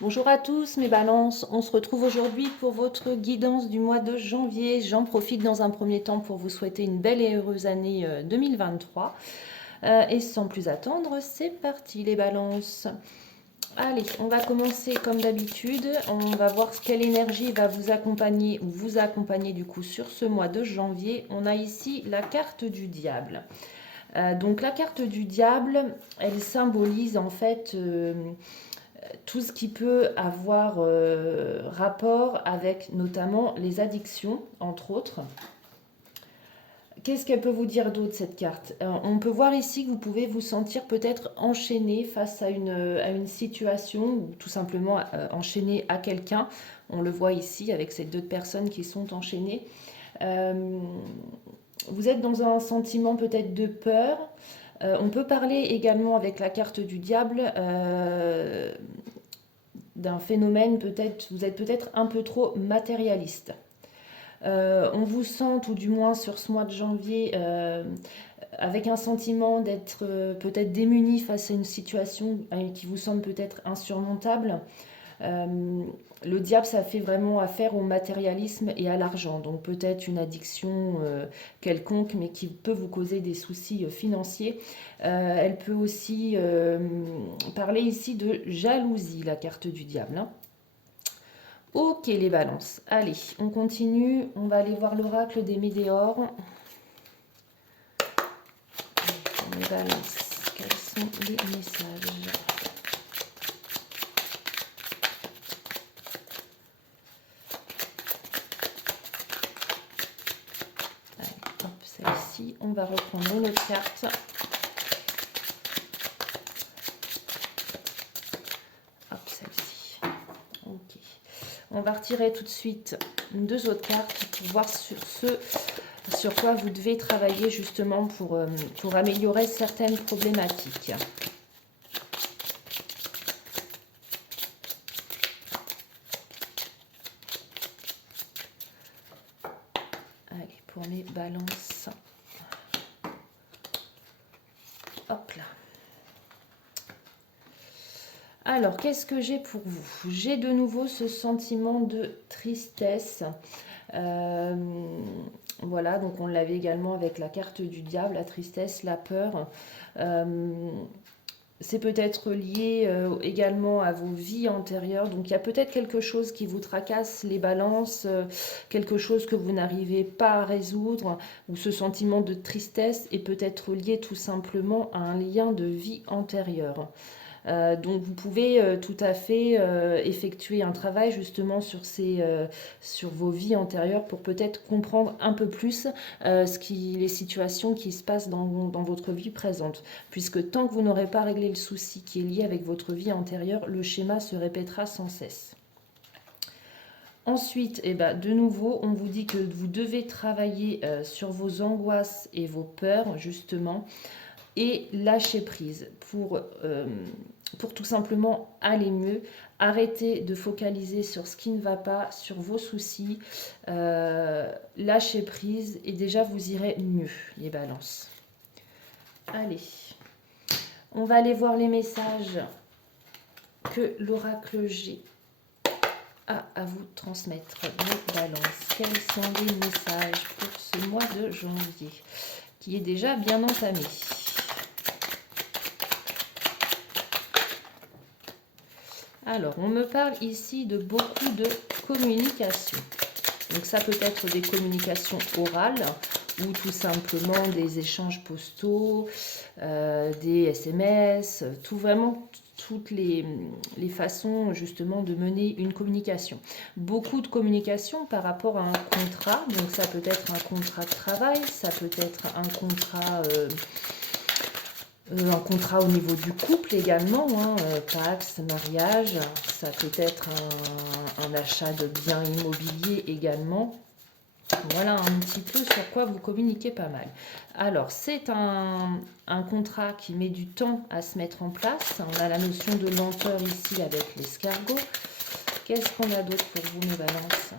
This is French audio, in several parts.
Bonjour à tous mes balances, on se retrouve aujourd'hui pour votre guidance du mois de janvier. J'en profite dans un premier temps pour vous souhaiter une belle et heureuse année 2023. Et sans plus attendre, c'est parti les balances. Allez, on va commencer comme d'habitude. On va voir quelle énergie va vous accompagner ou vous accompagner du coup sur ce mois de janvier. On a ici la carte du diable. Donc la carte du diable, elle symbolise en fait tout ce qui peut avoir rapport avec notamment les addictions, entre autres. Qu'est-ce qu'elle peut vous dire d'autre, cette carte? On peut voir ici que vous pouvez vous sentir peut-être enchaîné face à une situation ou tout simplement enchaîné à quelqu'un. On le voit ici avec ces deux personnes qui sont enchaînées. Euh, Vous êtes dans un sentiment peut-être de peur. On peut parler également avec la carte du diable d'un phénomène, peut-être, vous êtes peut-être un peu trop matérialiste. On vous sent, tout du moins sur ce mois de janvier, avec un sentiment d'être peut-être démuni face à une situation qui vous semble peut-être insurmontable. Euh, le diable, ça fait vraiment affaire au matérialisme et à l'argent. Donc peut-être une addiction quelconque, mais qui peut vous causer des soucis financiers. Elle peut aussi parler ici de jalousie, la carte du diable, hein. Ok les balances. Allez, on continue. On va aller voir l'oracle des météores. Les balances, quels sont les messages? Allez, hop, celle-ci. On va reprendre une autre carte. Hop, celle-ci. Ok. On va retirer tout de suite deux autres cartes pour voir sur quoi vous devez travailler justement pour améliorer certaines problématiques. Allez, pour mes balances. Hop là. Alors, qu'est-ce que j'ai pour vous? J'ai de nouveau ce sentiment de tristesse. Euh, voilà, donc on l'avait également avec la carte du diable, la tristesse, la peur. Euh, c'est peut-être lié également à vos vies antérieures. Donc il y a peut-être quelque chose qui vous tracasse les balances, quelque chose que vous n'arrivez pas à résoudre, ou ce sentiment de tristesse est peut-être lié tout simplement à un lien de vie antérieure. Donc vous pouvez tout à fait effectuer un travail justement sur vos vies antérieures pour peut-être comprendre un peu plus les situations qui se passent dans votre vie présente. Puisque tant que vous n'aurez pas réglé le souci qui est lié avec votre vie antérieure, le schéma se répétera sans cesse. Ensuite, eh ben, de nouveau, on vous dit que vous devez travailler sur vos angoisses et vos peurs, justement, et lâcher prise pour tout simplement aller mieux. Arrêtez de focaliser sur ce qui ne va pas, sur vos soucis. Lâchez prise et déjà vous irez mieux, les balances. Allez, on va aller voir les messages que l'oracle G a à vous transmettre. Les balances, quels sont les messages pour ce mois de janvier qui est déjà bien entamé? Alors, on me parle ici de beaucoup de communication. Donc ça peut être des communications orales ou tout simplement des échanges postaux, des SMS, toutes les façons justement de mener une communication. Beaucoup de communication par rapport à un contrat. Donc ça peut être un contrat de travail, ça peut être un contrat au niveau du couple également, hein, Pacs, mariage, ça peut être un achat de biens immobiliers également. Voilà un petit peu sur quoi vous communiquez pas mal. Alors, c'est un contrat qui met du temps à se mettre en place. On a la notion de lenteur ici avec l'escargot. Qu'est-ce qu'on a d'autre pour vous, mes balances?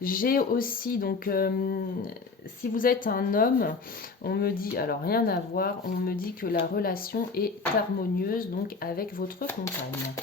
J'ai aussi, donc, si vous êtes un homme, on me dit, alors rien à voir, on me dit que la relation est harmonieuse, donc avec votre compagne.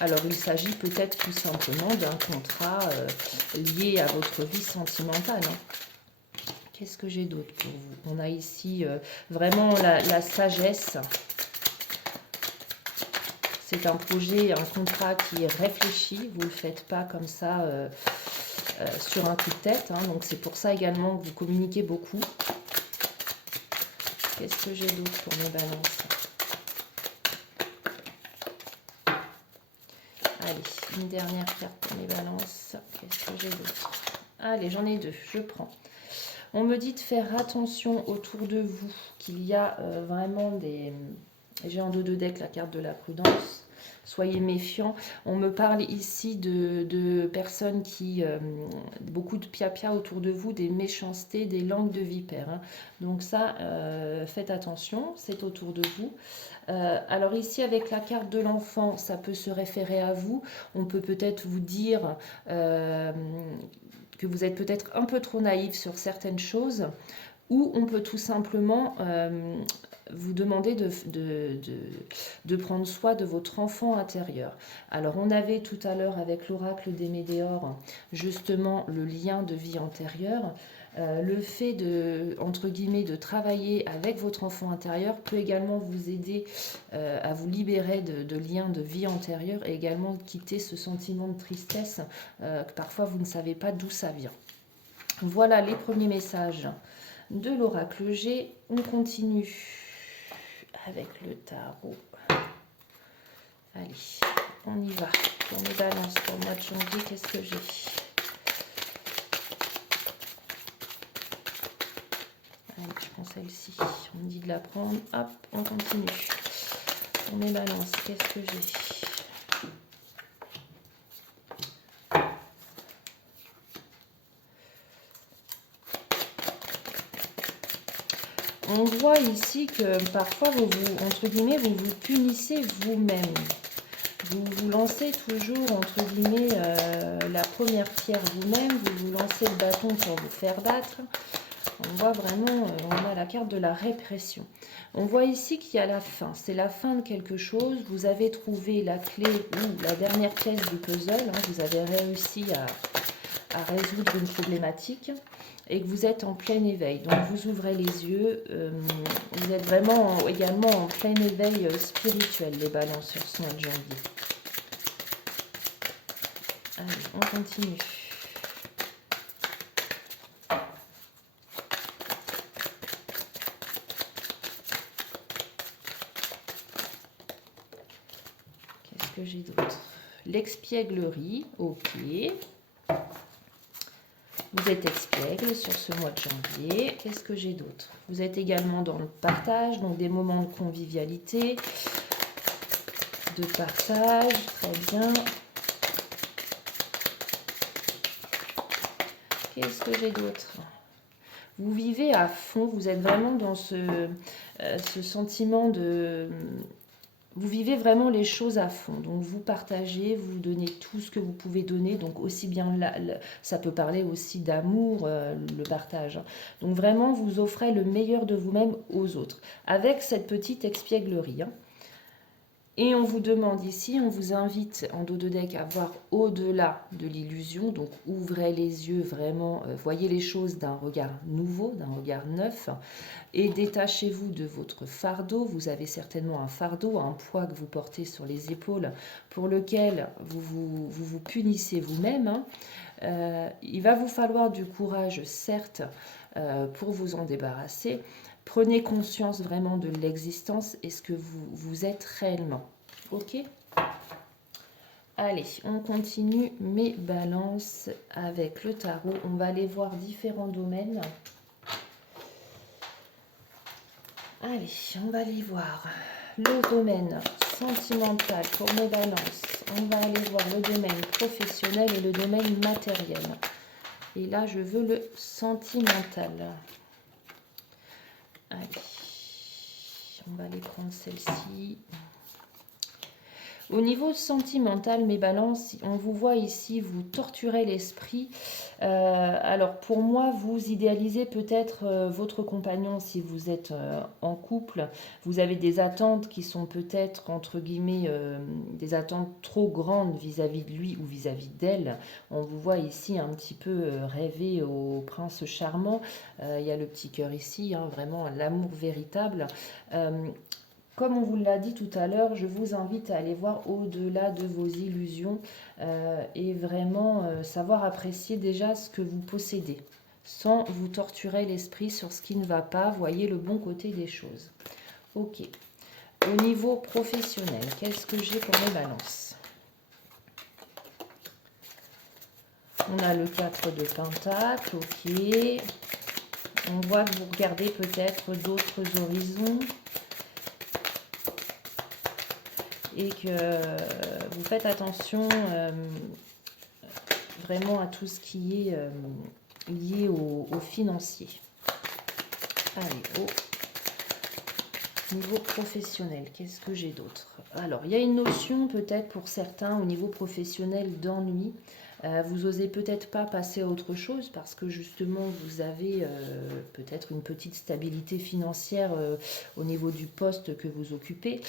Alors, il s'agit peut-être tout simplement d'un contrat lié à votre vie sentimentale, hein. Qu'est-ce que j'ai d'autre pour vous? On a ici vraiment la sagesse. C'est un projet, un contrat qui est réfléchi. Vous ne le faites pas comme ça sur un coup de tête, hein. Donc, c'est pour ça également que vous communiquez beaucoup. Qu'est-ce que j'ai d'autre pour mes balances? Allez, une dernière carte pour mes balances. Qu'est-ce que j'ai d'autre? Allez, j'en ai 2, je prends. On me dit de faire attention autour de vous, qu'il y a vraiment des... J'ai en dos de deck la carte de la prudence. Soyez méfiants. On me parle ici de personnes qui... beaucoup de pia-pia autour de vous, des méchancetés, des langues de vipère, hein. Donc ça, faites attention, c'est autour de vous. Alors ici, avec la carte de l'enfant, ça peut se référer à vous. On peut peut-être vous dire que vous êtes peut-être un peu trop naïf sur certaines choses, ou on peut tout simplement vous demander de prendre soin de votre enfant intérieur. Alors on avait tout à l'heure avec l'oracle des Médéors justement le lien de vie antérieure. Le fait de, entre guillemets, de travailler avec votre enfant intérieur peut également vous aider à vous libérer de liens de vie antérieure et également de quitter ce sentiment de tristesse que parfois vous ne savez pas d'où ça vient. Voilà les premiers messages de l'oracle G. On continue avec le tarot. Allez, on y va. Pour mes balances pour le mois de janvier, qu'est-ce que j'ai? Allez, je prends celle-ci. On me dit de la prendre. Hop, on continue. Pour mes balances, qu'est-ce que j'ai? On voit ici que parfois, entre guillemets, vous vous punissez vous-même. Vous vous lancez toujours, entre guillemets, la première pierre vous-même. Vous vous lancez le bâton pour vous faire battre. On voit vraiment, on a la carte de la répression. On voit ici qu'il y a la fin. C'est la fin de quelque chose. Vous avez trouvé la clé ou la dernière pièce du puzzle, hein. Vous avez réussi à résoudre une problématique et que vous êtes en plein éveil. Donc vous ouvrez les yeux. Vous êtes vraiment également en plein éveil spirituel, les balances sur ce mois de janvier. Allez, on continue. Qu'est-ce que j'ai d'autre? L'expièglerie, ok. Vous êtes espiègle sur ce mois de janvier. Qu'est-ce que j'ai d'autre? Vous êtes également dans le partage, donc des moments de convivialité, de partage, très bien. Qu'est-ce que j'ai d'autre? Vous vivez à fond, vous êtes vraiment dans ce sentiment de... Vous vivez vraiment les choses à fond. Donc vous partagez, vous donnez tout ce que vous pouvez donner. Donc aussi bien, ça peut parler aussi d'amour, le partage, hein. Donc vraiment, vous offrez le meilleur de vous-même aux autres. Avec cette petite expièglerie, hein. Et on vous demande ici, on vous invite en dos de deck à voir au-delà de l'illusion. Donc ouvrez les yeux vraiment, voyez les choses d'un regard nouveau, d'un regard neuf. Et détachez-vous de votre fardeau. Vous avez certainement un fardeau, un poids que vous portez sur les épaules pour lequel vous punissez vous-même, hein. Il va vous falloir du courage, certes, pour vous en débarrasser. Prenez conscience vraiment de l'existence et ce que vous êtes réellement. Ok? Allez, on continue mes balances avec le tarot. On va aller voir différents domaines. Allez, on va aller voir le domaine sentimental pour mes balances. On va aller voir le domaine professionnel et le domaine matériel. Et là, je veux le sentimental. Allez, on va aller prendre celle-ci. Au niveau sentimental, mes balances, on vous voit ici, vous torturez l'esprit. Alors pour moi, vous idéalisez peut-être votre compagnon si vous êtes en couple. Vous avez des attentes qui sont peut-être, entre guillemets, des attentes trop grandes vis-à-vis de lui ou vis-à-vis d'elle. On vous voit ici un petit peu rêver au prince charmant. Il y a le petit cœur ici, hein, vraiment l'amour véritable. Euh, Comme on vous l'a dit tout à l'heure, je vous invite à aller voir au-delà de vos illusions et vraiment savoir apprécier déjà ce que vous possédez, sans vous torturer l'esprit sur ce qui ne va pas. Voyez le bon côté des choses. Ok. Au niveau professionnel, qu'est-ce que j'ai pour mes balances? On a le 4 de Pentacle, ok. On voit que vous regardez peut-être d'autres horizons. Et que vous faites attention vraiment à tout ce qui est lié au financier. Allez, au niveau professionnel, qu'est-ce que j'ai d'autre? Alors, il y a une notion peut-être pour certains au niveau professionnel d'ennui. Vous osez peut-être pas passer à autre chose parce que justement vous avez peut-être une petite stabilité financière au niveau du poste que vous occupez.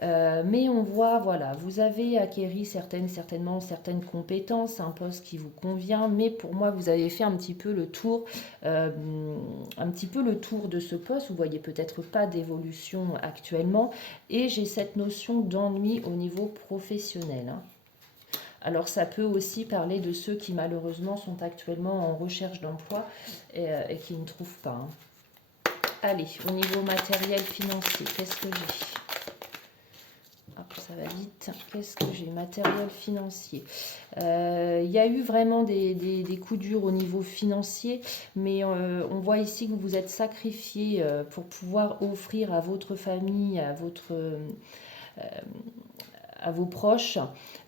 Mais on voit, voilà, vous avez acquéri certainement certaines compétences, un poste qui vous convient, mais pour moi vous avez fait un petit peu le tour, de ce poste. Vous voyez peut-être pas d'évolution actuellement, et j'ai cette notion d'ennui au niveau professionnel, hein. Alors ça peut aussi parler de ceux qui malheureusement sont actuellement en recherche d'emploi et qui ne trouvent pas, hein. Allez, au niveau matériel financier, qu'est-ce que j'ai? Hop, ça va vite. Qu'est-ce que j'ai? Matériel financier. Il y a eu vraiment des coups durs au niveau financier, mais on voit ici que vous vous êtes sacrifié pour pouvoir offrir à votre famille, à vos proches.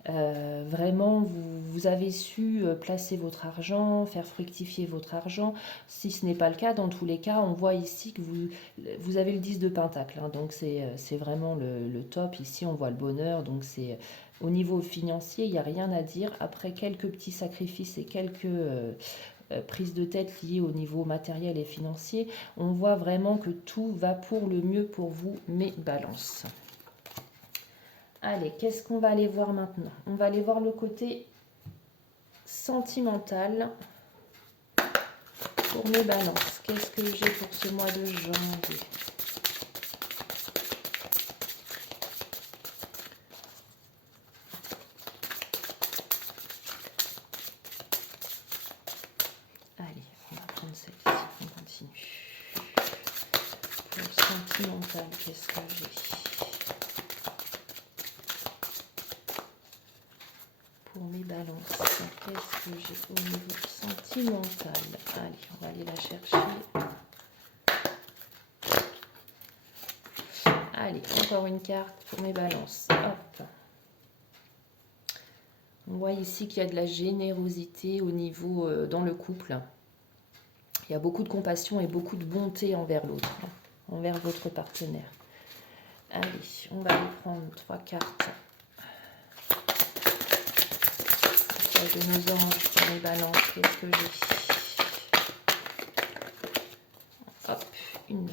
Vraiment, vous avez su placer votre argent, faire fructifier votre argent. Si ce n'est pas le cas, dans tous les cas, on voit ici que vous avez le 10 de Pentacle, hein, donc c'est vraiment le top. Ici, on voit le bonheur, donc c'est au niveau financier, il n'y a rien à dire. Après quelques petits sacrifices et quelques prises de tête liées au niveau matériel et financier, on voit vraiment que tout va pour le mieux pour vous, mes balances. Allez, qu'est-ce qu'on va aller voir maintenant? On va aller voir le côté sentimental pour mes balances. Qu'est-ce que j'ai pour ce mois de janvier? Allez, on va prendre celle-ci, on continue. Pour le sentimental, qu'est-ce que j'ai? Pour mes balances, qu'est-ce que j'ai au niveau sentimental? Allez, on va aller la chercher. Allez, encore une carte pour mes balances. Hop. On voit ici qu'il y a de la générosité au niveau dans le couple. Il y a beaucoup de compassion et beaucoup de bonté envers l'autre, hein, envers votre partenaire. Allez, on va aller prendre 3 cartes. De nos anges pour mes balances, qu'est-ce que j'ai? Hop, une.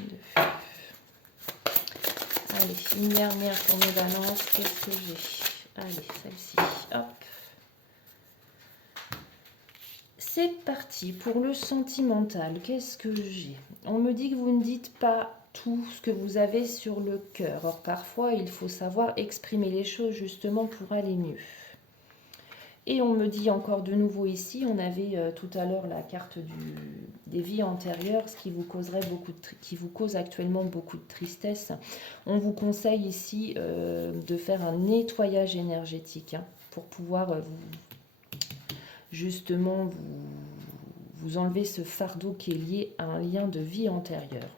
Deux. Allez, une dernière pour mes balances, qu'est-ce que j'ai? Allez, celle-ci, hop. C'est parti pour le sentimental, qu'est-ce que j'ai? On me dit que vous ne dites pas tout ce que vous avez sur le cœur. Or, parfois, il faut savoir exprimer les choses justement pour aller mieux. Et on me dit encore de nouveau ici, on avait tout à l'heure la carte des vies antérieures, ce qui vous causerait qui vous cause actuellement beaucoup de tristesse. On vous conseille ici de faire un nettoyage énergétique, hein, pour pouvoir justement vous enlever ce fardeau qui est lié à un lien de vie antérieure.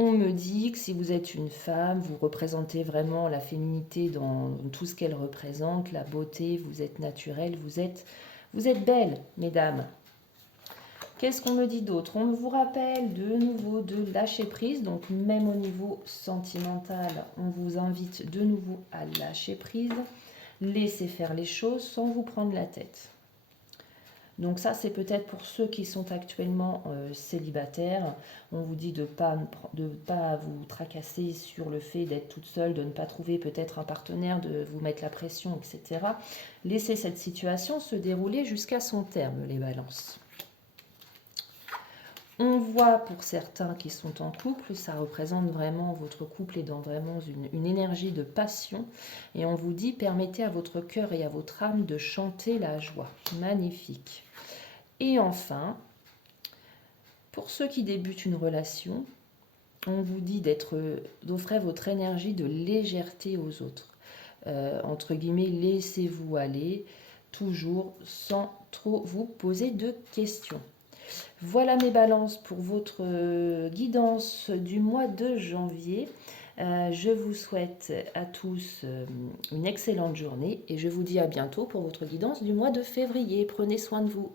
On me dit que si vous êtes une femme, vous représentez vraiment la féminité dans tout ce qu'elle représente, la beauté, vous êtes naturelle, vous êtes Vous êtes belles, mesdames. Qu'est-ce qu'on me dit d'autre? On vous rappelle de nouveau de lâcher prise. Donc même au niveau sentimental, on vous invite de nouveau à lâcher prise. Laissez faire les choses sans vous prendre la tête. Donc ça, c'est peut-être pour ceux qui sont actuellement célibataires. On vous dit de ne pas vous tracasser sur le fait d'être toute seule, de ne pas trouver peut-être un partenaire, de vous mettre la pression, etc. Laissez cette situation se dérouler jusqu'à son terme, les balances. On voit pour certains qui sont en couple, ça représente vraiment, votre couple est dans vraiment une énergie de passion. Et on vous dit, permettez à votre cœur et à votre âme de chanter la joie. Magnifique. Et enfin, pour ceux qui débutent une relation, on vous dit d'offrir votre énergie de légèreté aux autres. Entre guillemets, laissez-vous aller, toujours sans trop vous poser de questions. Voilà mes balances pour votre guidance du mois de janvier. Je vous souhaite à tous une excellente journée et je vous dis à bientôt pour votre guidance du mois de février. Prenez soin de vous.